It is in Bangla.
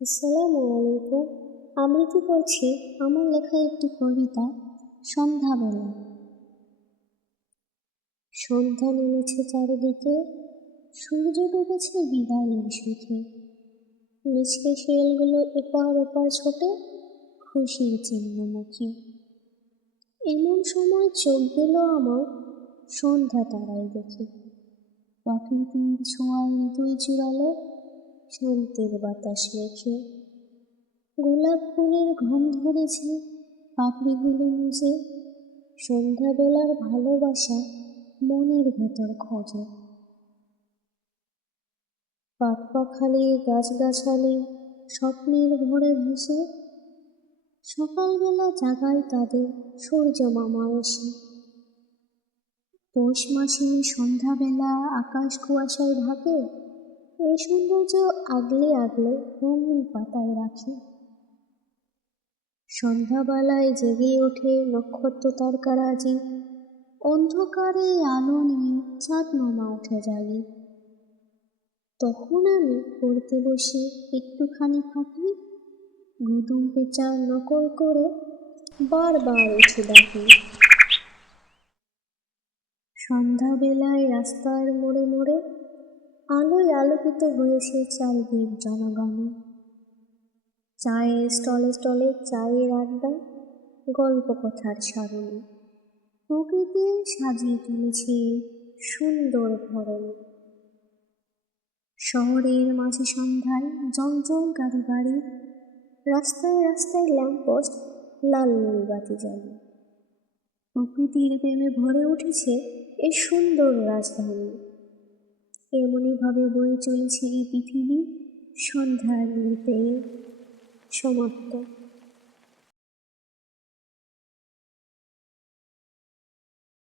আসসালামু আলাইকুম। আবৃত্তি করছি আমার লেখা একটি কবিতা, সন্ধ্যাবেলা। সন্ধ্যা নেমেছে চারিদিকে, সূর্য ডুবেছে বিদায়ের সুখে। মিচকে শিয়ালগুলো এপার ওপার ছোটে, খুশির চিহ্ন মুখে। এমন সময় চোখ গেল আমার সন্ধ্যা তারাই দেখে। প্রকৃতির ছোঁয়ায় হৃদয় জুড়ালো, শান্তির বাতাস মেখে। গোলাপ ফুলের ঘুম ধরেছে পাপড়িগুলো মুছে, সন্ধ্যাবেলার ভালোবাসা মনের ভেতর খোঁজে। পাখ পাখালি গাছগাছালি স্বপ্নের ভরে ভেসে, সকালবেলা জাগায় তাদের সূর্য মামা এসে। পৌষ মাসে সন্ধ্যাবেলা আকাশ কুয়াশায় ঢাকে, এই সৌন্দর্য আগলে আগলে রঙিন পাতায় রাখে। সন্ধ্যাবেলায় জেগে ওঠে নক্ষত্র তারকারাজি, অন্ধকারে আলো নিয়ে চাঁদ মামা উঠে জাগি। তখন আমি পড়তে বসি একটুখানি ফাঁকি, গুদুম পেঁচার নকল করে বারবার উঠে ডাকি। সন্ধ্যাবেলায় রাস্তার মোড়ে মোড়ে আলোয় আলোকিত হয়েছে চারিদিক জনগণে। চায়ের স্টলে স্টলে চায়ের আড্ডা, গল্প কথার সারণী। প্রকৃতি সাজিয়ে তুলেছে সুন্দর ধরনে। শহরের মাঝে সন্ধ্যায় জমজম গাড়ি বাড়ি, রাস্তায় রাস্তায় ল্যাম্পপোস্ট লাল নীল বাতি জ্বালি। প্রকৃতির প্রেমে ভরে উঠেছে এই সুন্দর রাজধানী। এমনই ভাবে বয়ে চলেছে এই পৃথিবী সন্ধ্যার নীল পেয়ে। সমাপ্ত।